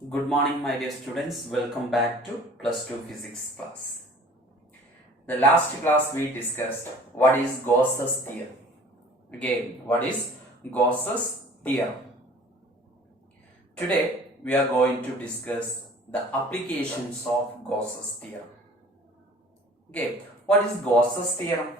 Good morning, my dear students. Welcome back to plus 2 physics class. The last class we discussed what is Gauss's theorem. Again, what is Gauss's theorem? Today we are going to discuss the applications of Gauss's theorem. Okay, what is Gauss's theorem?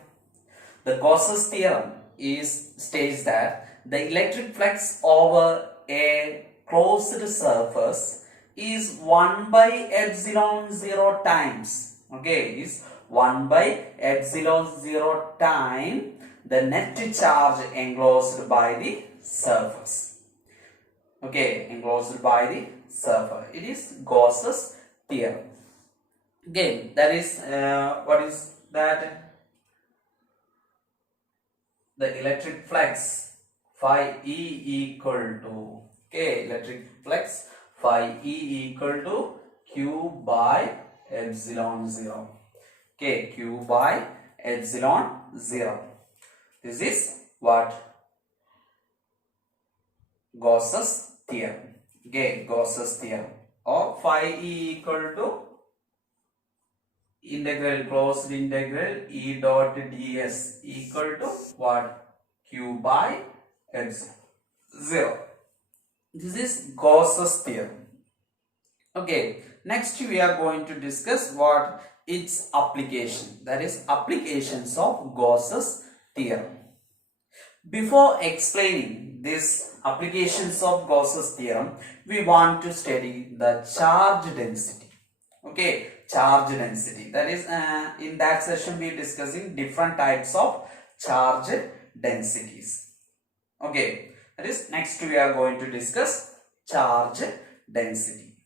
The Gauss's theorem states that the electric flux over a closed surface is 1 by epsilon 0 times. Okay, is 1 by epsilon 0 time the net charge enclosed by the surface. Okay, enclosed by the surface. It is Gauss's theorem. Again, that is what is that? The electric flux phi E equal to, okay, electric flux phi E equal to Q by epsilon 0. Okay, Q by epsilon 0. This is what Gauss's theorem. Okay, Gauss's theorem. Or phi E equal to integral closed integral E dot ds equal to what? Q by epsilon 0. This is Gauss's theorem. Okay, next we are going to discuss what its application, that is applications of Gauss's theorem. Before explaining these applications of Gauss's theorem, we want to study the charge density. Okay, charge density. That is, in that session we are discussing different types of charge densities. Okay, that is, next we are going to discuss charge density.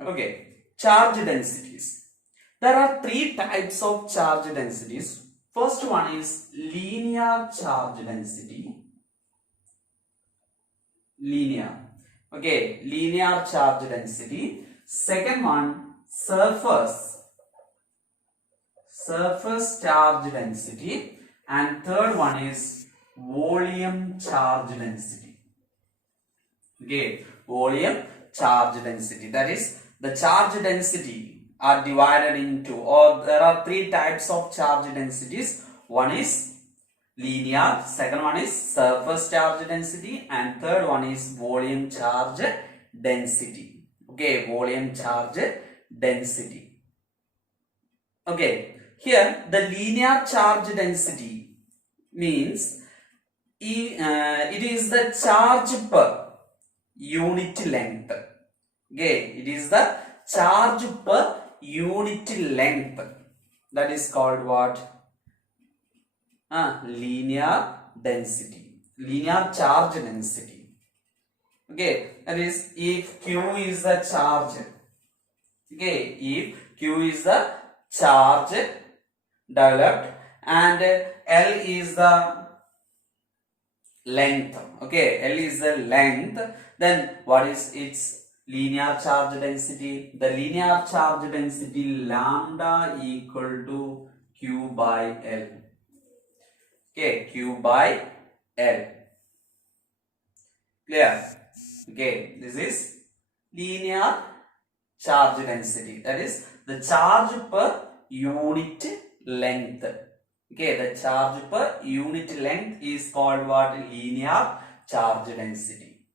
Okay, charge densities. There are three types of charge densities. First one is linear charge density. Linear. Okay, linear charge density. Second one, surface charge density. And third one is volume charge density. Okay, volume charge density. That is, the charge density are divided into, or there are three types of charge densities. One is linear, second one is surface charge density, and third one is volume charge density. Okay, volume charge density. Okay, here the linear charge density means it is the charge per unit length. Okay, it is the charge per unit length. That is called what? Linear density. Linear charge density. Okay, that is, if Q is the charge. Okay, if Q is the charge developed and L is the length. Okay, L is the length. Then what is its linear charge density? The linear charge density lambda equal to Q by L. Okay, Q by L. Clear? Okay, this is linear charge density. That is the charge per unit length. Okay, the charge per unit length is called what? Linear charge density.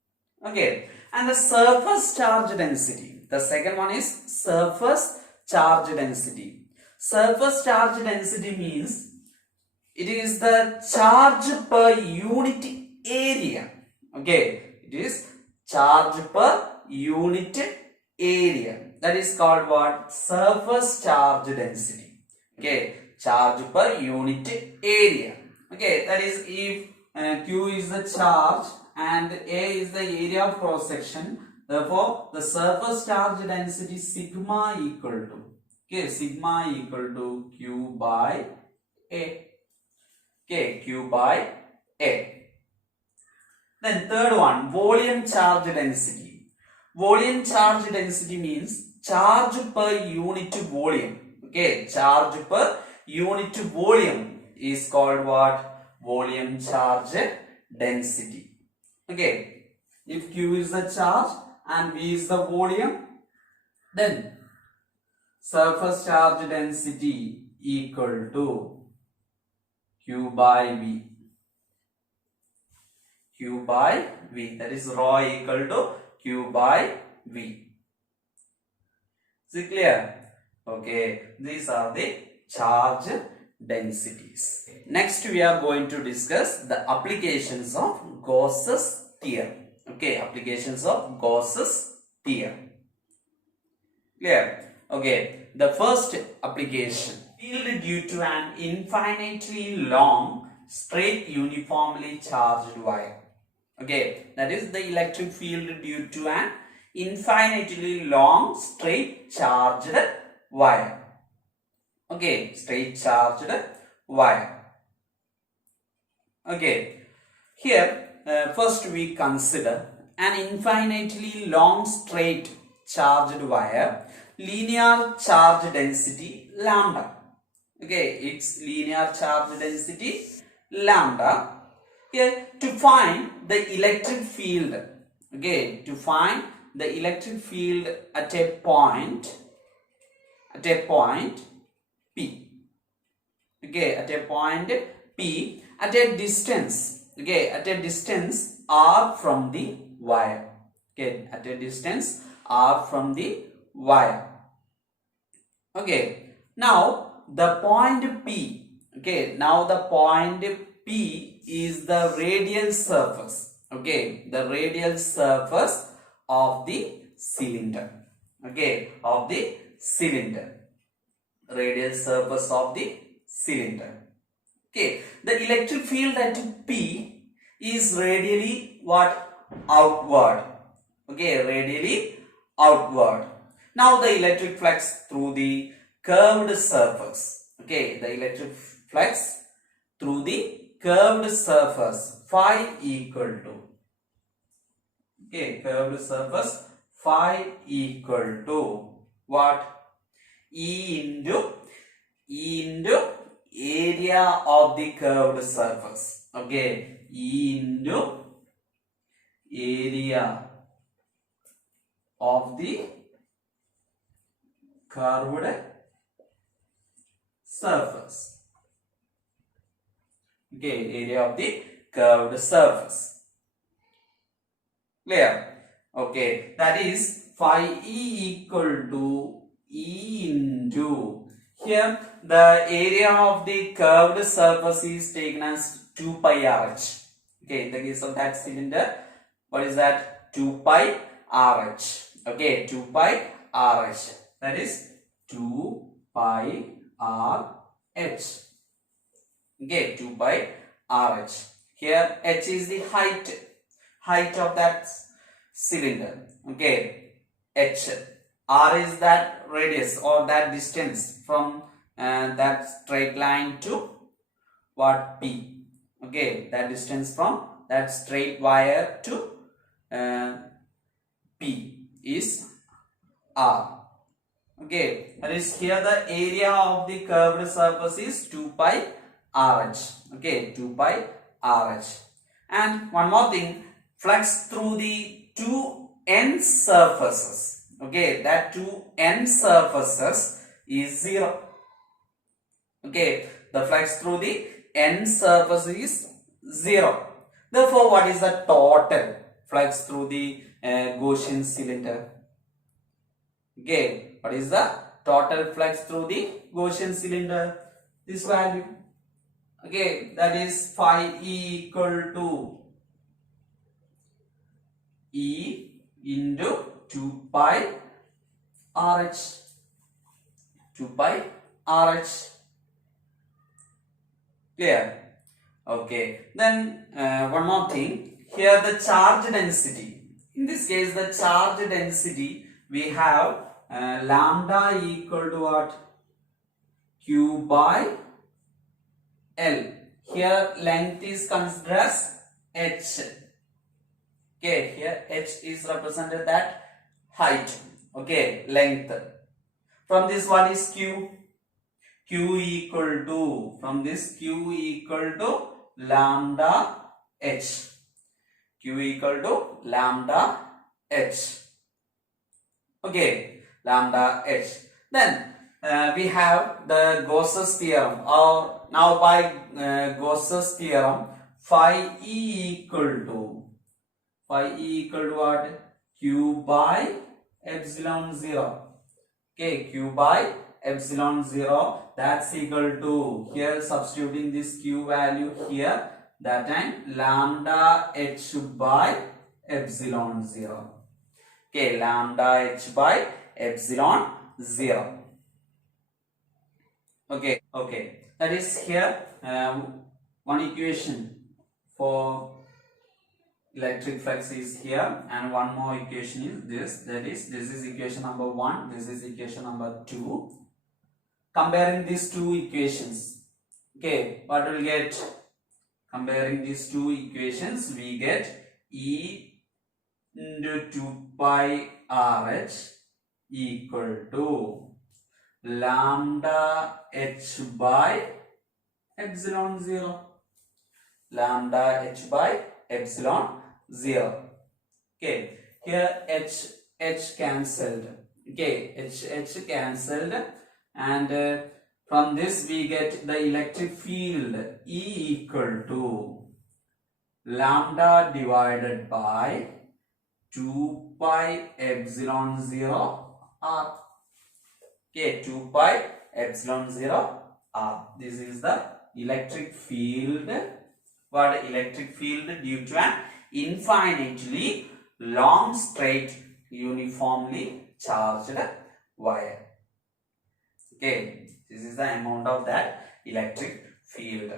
Okay, and the surface charge density. The second one is surface charge density. Surface charge density means it is the charge per unit area. Okay, it is charge per unit area. That is called what? Surface charge density. Okay, charge per unit area. Okay, that is, if Q is the charge and A is the area of cross section, therefore the surface charge density sigma equal to, okay, sigma equal to Q by A. Okay, Q by A. Then third one, volume charge density. Volume charge density means charge per unit volume. Okay, charge per unit volume is called what? Volume charge density. Okay, if Q is the charge and V is the volume. Then surface charge density equal to Q by V. Q by V, that is rho equal to Q by V. Is it clear? Okay, these are the charge densities. Next we are going to discuss the applications of Gauss's theorem. Okay, applications of Gauss's theorem. Clear? Okay, the first application, field due to an infinitely long straight uniformly charged wire. Okay, that is the electric field due to an infinitely long straight charged wire. Okay, straight charged wire. Okay, here first we consider an infinitely long straight charged wire, linear charge density lambda. Okay, its linear charge density lambda. Here to find the electric field. Okay, to find the electric field at a point P. Okay, at a point P at a distance. Okay, at a distance R from the wire. Okay, at a distance R from the wire. Okay, now the point P. Okay, now the point P is the radial surface. Okay, the radial surface of the cylinder. Okay, of the cylinder. Radial surface of the cylinder. Okay, the electric field at P is radially what? Outward. Okay, radially outward. Now the electric flux through the curved surface. Okay, the electric flux through the curved surface phi equal to. Okay, curved surface phi equal to what? E into area of the curved surface. Okay, E into area of the curved surface. Okay, area of the curved surface. Clear? Okay, that is phi E equal to E into, here the area of the curved surface is taken as 2 pi RH. Okay, in the case of that cylinder, what is that? 2 pi RH. Okay, 2 pi RH. That is 2 pi RH. Okay, 2 pi RH. Here H is the height of that cylinder. Okay, H. R is that radius or that distance from that straight line to what? P. Okay, that distance from that straight wire to P is R. Okay, that is here the area of the curved surface is 2 pi RH. Okay, 2 pi RH. And one more thing, flux through the two end surfaces. Okay, that two end surfaces is 0. Okay, the flux through the end surface is 0. Therefore, what is the total flux through the Gaussian cylinder? Okay, what is the total flux through the Gaussian cylinder? This value. Okay, that is phi E equal to E into 2 pi RH. 2 pi RH. Clear? Okay. Then one more thing. Here the charge density. In this case, the charge density we have lambda equal to what? Q by L. Here length is considered as H. Okay, here H is represented that height. Okay, length. From this, what is Q? Q equal to, from this Q equal to lambda H. Q equal to lambda H. Okay, lambda h. Then we have the Gauss's theorem, or now by Gauss's theorem, phi E equal to what? Q by epsilon 0. Okay, Q by epsilon 0, that's equal to, here substituting this Q value here, that time lambda h by epsilon 0. Okay, lambda h by epsilon 0. Okay, that is here one equation for electric flux is here, and one more equation is this, that is, this is equation number 1, this is equation number 2. Comparing these two equations, okay, what will get? Comparing these two equations, we get E into 2 pi RH equal to lambda h by epsilon 0. Lambda h by epsilon 0. Okay, here h cancelled. Okay, h cancelled, and from this we get the electric field E equal to lambda divided by 2 pi epsilon 0 r. Okay, 2 pi epsilon 0 r. This is the electric field. What? Electric field due to an infinitely long, straight, uniformly charged wire. Okay, this is the amount of that electric field.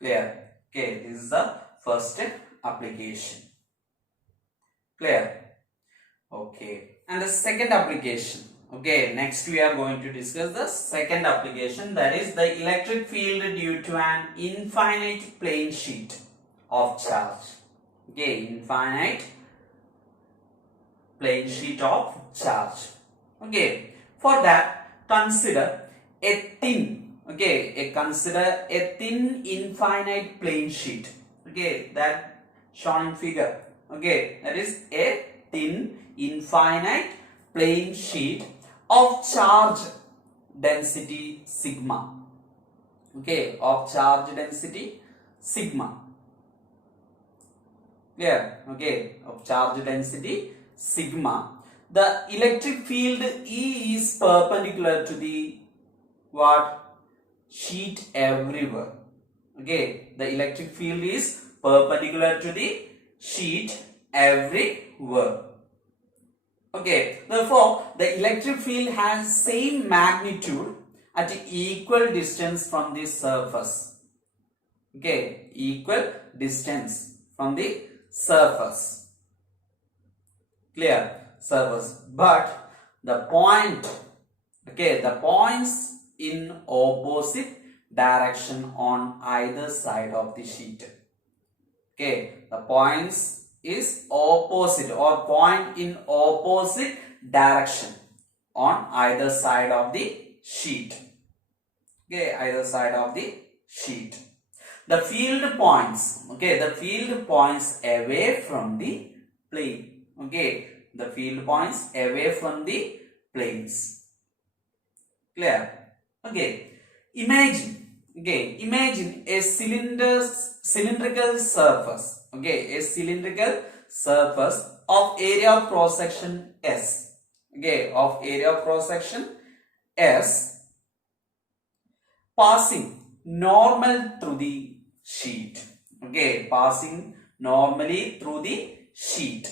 Clear? Okay, this is the first application. Clear? Okay, and the second application. Okay, next we are going to discuss the second application, that is the electric field due to an infinite plane sheet of charge. Okay, infinite plane sheet of charge. Okay, for that consider a thin, consider a thin infinite plane sheet. Okay, that shown in figure. Okay, that is a thin infinite plane sheet of charge density sigma. Okay, of charge density sigma. Clear? Okay, of charge density sigma. The electric field E is perpendicular to the what? Sheet everywhere. Okay, the electric field is perpendicular to the sheet everywhere. Okay, therefore the electric field has same magnitude at equal distance from the surface. Okay, equal distance from the surface. Clear? Surface. But the point, okay, the points in opposite direction on either side of the sheet. Okay, the points is opposite or point in opposite direction on either side of the sheet. Okay, either side of the sheet. The field points, okay, the field points away from the plane. Okay, the field points away from the planes. Clear? Okay, imagine a cylindrical surface. Okay, a cylindrical surface of area of cross section S. Okay, of area of cross section S, passing normal through the sheet. Okay, passing normally through the sheet.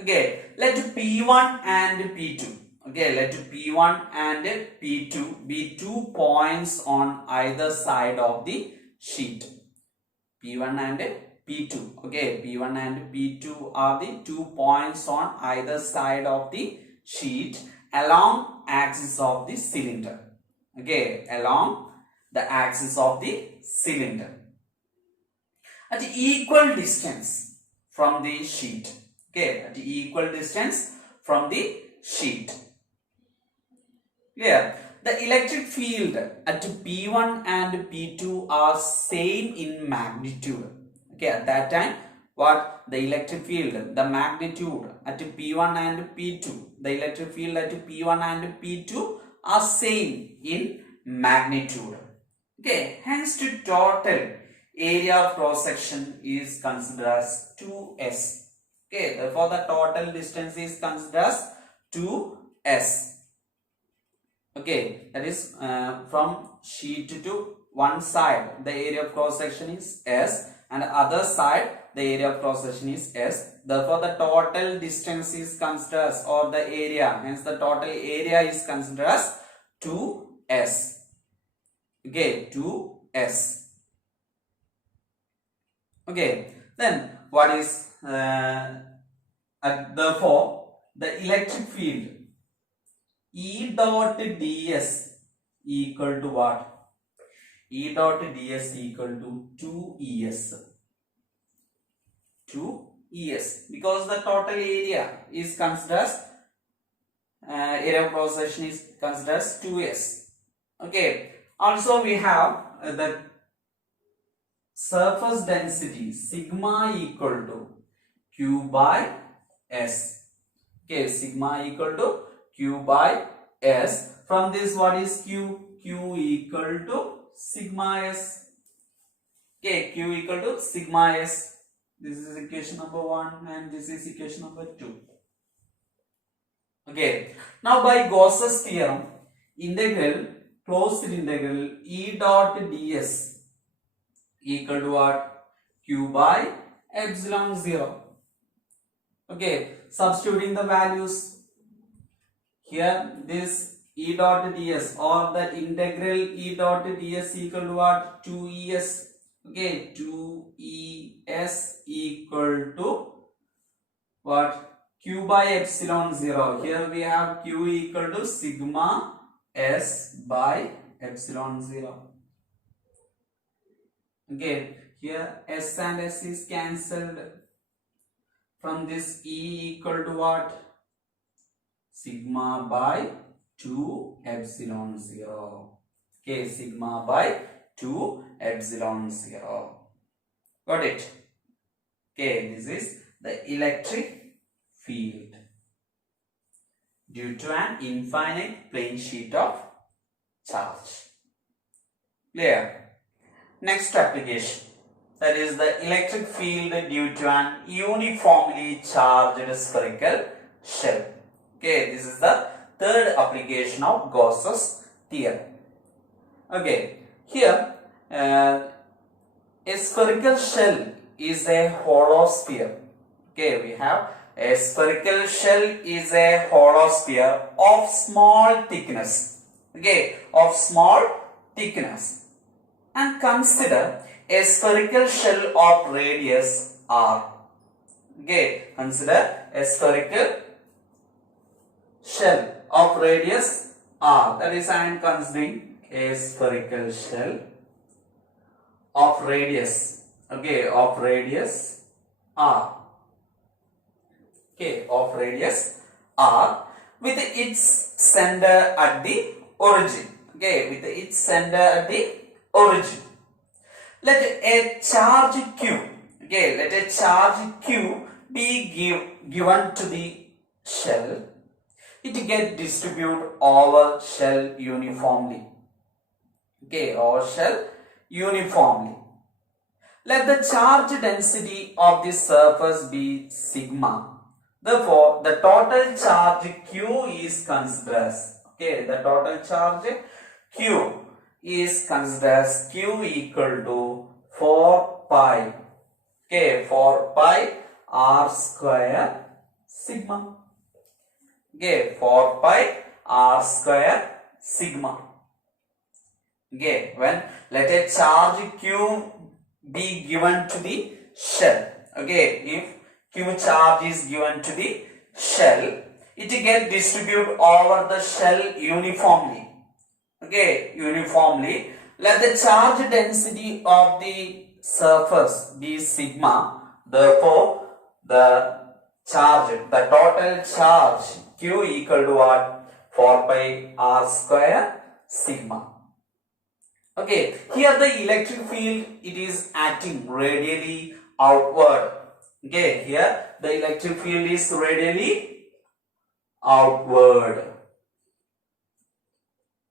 Okay, let P1 and P2. Okay, let P1 and P2 be 2 points on either side of the sheet. P1 and P2. Okay, P1 and P2 are the 2 points on either side of the sheet along axis of the cylinder. Okay, along the axis of the cylinder at equal distance from the sheet. Okay, at equal distance from the sheet. Clear? The electric field at P1 and P2 are same in magnitude. Okay, at that time what? The electric field, the magnitude at P1 and P2. The electric field at P1 and P2 are same in magnitude. Okay, hence to total area of cross section is considered as 2s. Okay, therefore the total distance is considered as 2s. Okay, that is from sheet to one side the area of cross section is s, and other side the area of cross section is s. Therefore the total distance is considered as, or the area, hence the total area is considered as 2s. Okay, 2s. Okay, then what is therefore the electric field E dot ds equal to what? E dot ds equal to 2es. 2es, because the total area is considered as area of cross section is considered as 2s. Okay, also we have the surface density sigma equal to q by s. Okay, sigma equal to q by s. From this, what is q? Q equal to sigma s. Okay, q equal to sigma s. This is equation number 1 and this is equation number 2. Okay, now by Gauss's theorem, integral, closed integral E dot ds equal to what? Q by epsilon 0. Okay, substituting the values here, this E dot ds or that integral E dot ds equal to what? 2es. Okay, 2es equal to what? Q by epsilon 0. Here we have q equal to sigma s by epsilon 0. Okay, here s and s is cancelled. From this E equal to what? Sigma by 2 epsilon 0. Okay, sigma by 2 epsilon 0. Got it? Okay, this is the electric field due to an infinite plane sheet of charge. Clear? Next application, that is the electric field due to an uniformly charged spherical shell. Okay, this is the third application of Gauss's theorem. Okay, here a spherical shell is a hollow sphere. Okay, we have a spherical shell is a hollow sphere of small thickness. Okay, of small thickness. And consider a spherical shell of radius r. Okay, consider a spherical shell of radius r. That is, I am considering a spherical shell of radius. Okay, of radius r. Okay, of radius r with its center at the origin. Okay, with its center at the origin. Let a charge q. Okay, let a charge q be given to the shell. It gets distributed over shell uniformly. Okay, over shell uniformly. Let the charge density of the surface be sigma. Therefore, the total charge q is considered as, okay, the total charge q is considered as q equal to 4 pi. Okay, 4 pi r square sigma. Okay, 4 pi r square sigma. Okay, when let a charge q be given to the shell. Okay, if q charge is given to the shell, it gets distributed over the shell uniformly. Okay, uniformly. Let the charge density of the surface be sigma. Therefore, the total charge q equal to what? 4 pi r square sigma. Okay, here the electric field, it is acting radially outward. Okay, here the electric field is radially outward.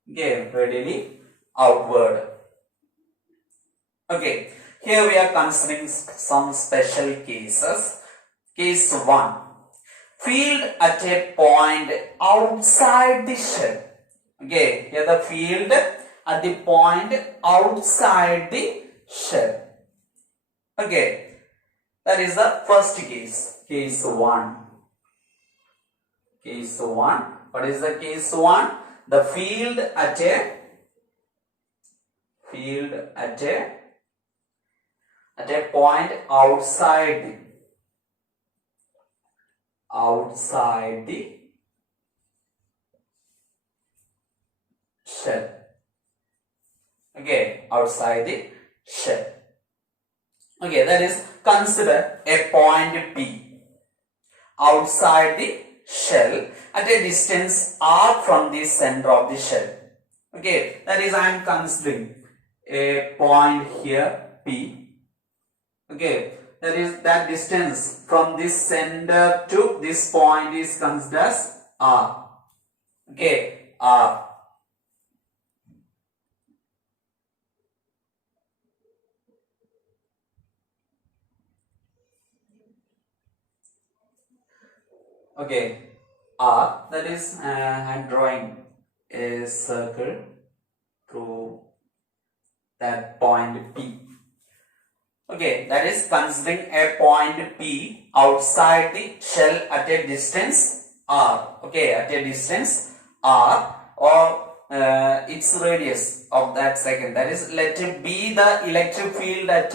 Okay, radially outward. Okay, here we are considering some special cases. Case 1. Field at a point outside the shell. Okay, here the field at the point outside the shell. Okay, that is the first case. Case 1. Case 1. What is the case 1? The field at a point outside the shell. Okay, outside the shell. Okay, that is, consider a point P outside the shell at a distance r from the center of the shell. Okay, that is, I am considering a point here P. Okay, that is, that distance from this center to this point is considered as r. Okay, r. Okay, R, that is, I am drawing a circle through that point P. Okay, that is considering a point P outside the shell at a distance R. Okay, at a distance R, or its radius of that second. That is, let it be the electric field at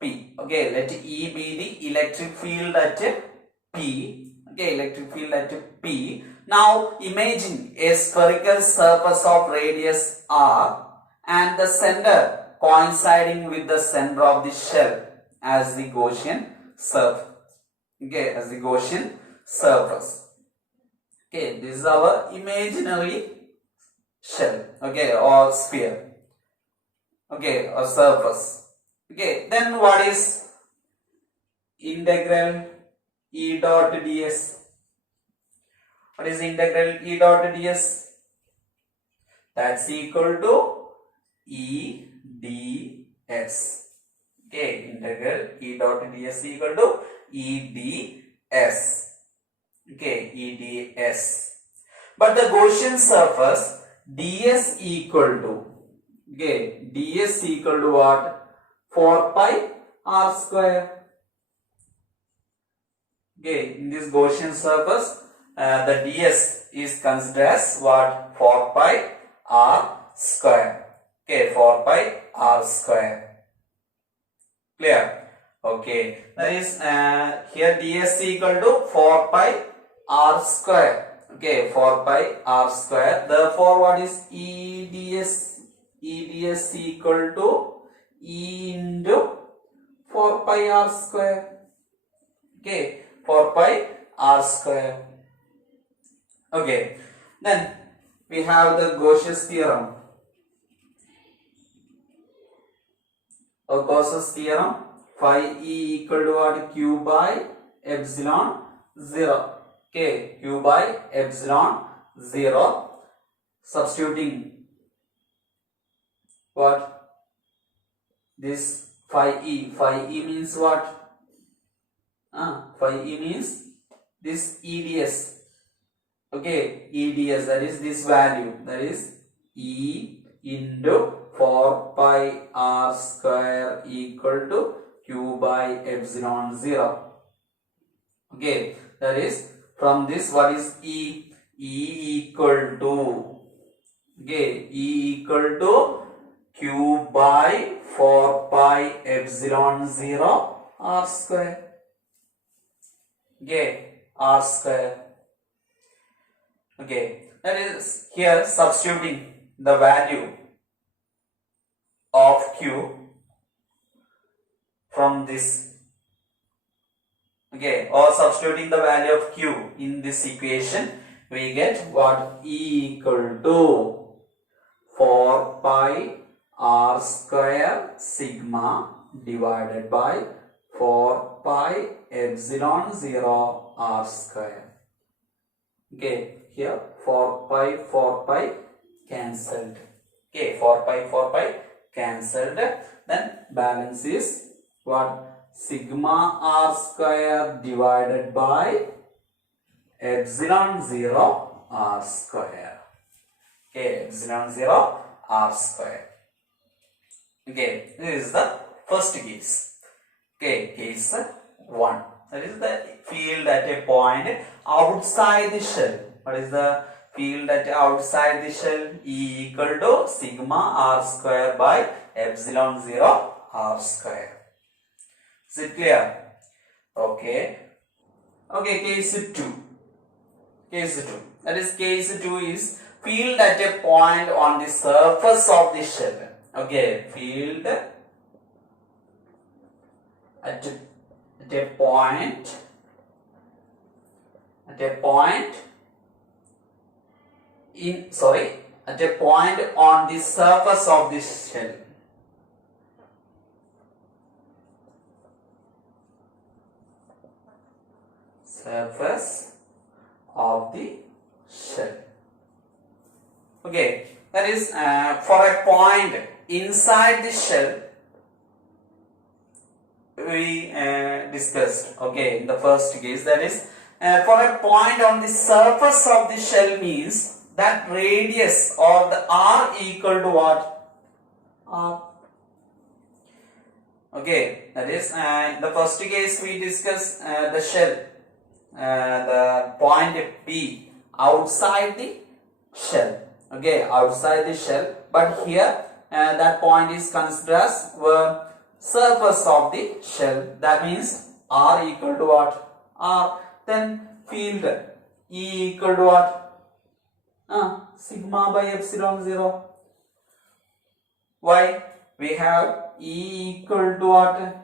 P. Okay, let E be the electric field at P. Okay, electric field at P. Now imagine a spherical surface of radius R and the center coinciding with the center of the shell as the Gaussian surface. Okay, as the Gaussian surface. Okay, this is our imaginary shell. Okay, or sphere. Okay, or surface. Okay, then what is integral E dot ds? What is integral E dot ds? That's equal to E ds. Okay, integral E dot ds equal to E ds. Okay, E ds. But the Gaussian surface ds equal to, okay, ds equal to what? 4 pi r square. Okay, in this Gaussian surface, the ds is considered as what? 4 pi r square. Okay, 4 pi r square. Clear? Okay, that is, here ds equal to 4 pi r square. Okay, 4 pi r square. Therefore, what is E ds? E ds equal to E into 4 pi r square. Okay, 4 pi r square. Okay, then we have the Gaussian theorem. Gaussian theorem, phi E equal to what? Q by epsilon 0. Okay, Q by epsilon 0. Substituting what? This phi E. Phi E means what? Phi E means this EDS. Okay, EDS, that is this value. That is E into 4 pi r square equal to Q by epsilon 0. Okay, that is, from this, what is E? E equal to, okay, E equal to Q by 4 pi epsilon 0 r square. Okay, r square. Okay, that is, here substituting the value of Q from this. Okay, or substituting the value of Q in this equation, we get what? E equal to 4 pi r square sigma divided by 4 pi epsilon 0 r square. Okay, here 4 pi cancelled. Okay, 4 pi cancelled. Then balance is what? Sigma r square divided by epsilon 0 r square. Okay, epsilon 0 r square. Okay, this is the first case. Okay, case 1. That is the field at a point outside the shell. What is the field at outside the shell? E equal to sigma r square by epsilon 0 r square. Is it clear? Okay. Okay, case 2. Case 2. That is case 2 is field at a point on the surface of the shell. Okay, field at a point on the surface of the shell. Surface of the shell. Okay, that is for a point inside the shell. We discussed, okay, in the first case, that is for a point on the surface of the shell means that radius or the r equal to what? R. Okay, that is in the first case we discussed the shell, the point P outside the shell. Okay, outside the shell, but here that point is considered as surface of the shell. That means r equal to what? R. Then field E equal to what? Sigma by epsilon 0. Why? We have E equal to what?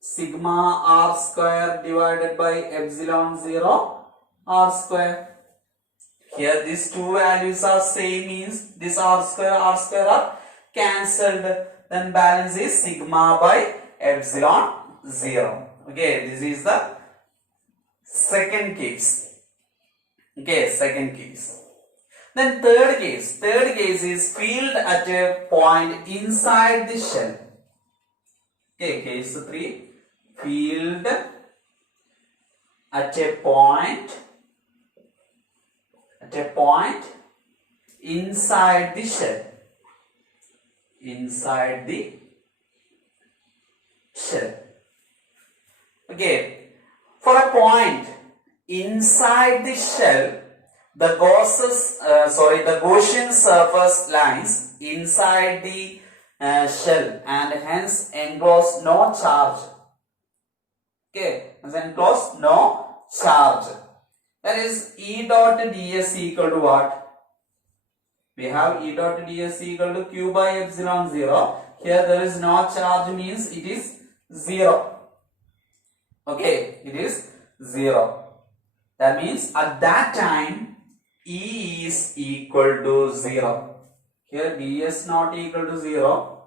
Sigma r square divided by epsilon 0 r square. Here these two values are same, means this r square are cancelled. Then balance is sigma by epsilon 0. Okay, this is the second case. Okay, second case. Then third case. Third case is field at a point inside the shell. Okay, case 3. Field at a point inside the shell. Inside the shell. Okay, for a point inside the shell, the Gaussian surface lines inside the shell and hence enclose no charge. Okay, hence enclose no charge. That is E dot ds equal to what? We have E dot ds equal to q by epsilon 0. Here there is no charge, means it is 0. Okay, it is 0. That means at that time E is equal to 0. Here ds not equal to 0.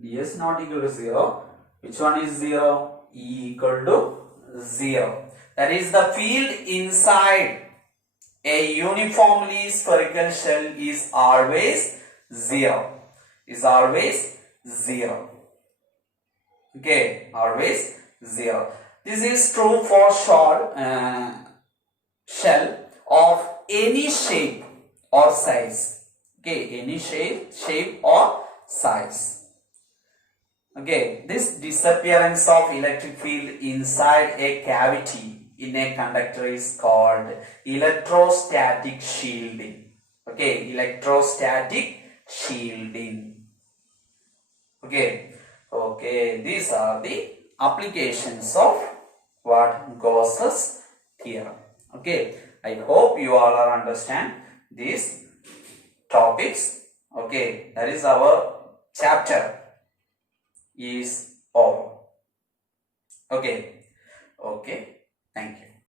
ds not equal to 0. Which one is 0? E equal to 0. That is the field inside a uniformly spherical shell is always 0. Is always 0. Okay, always 0. This is true for short shell of any shape or size. Okay, any shape or size. Okay, this disappearance of electric field inside a cavity in a conductor is called electrostatic shielding. Okay, electrostatic shielding. Okay, these are the applications of what? Gauss's theorem. Okay, I hope you all are understand these topics. Okay, that is our chapter is over. Okay, thank you.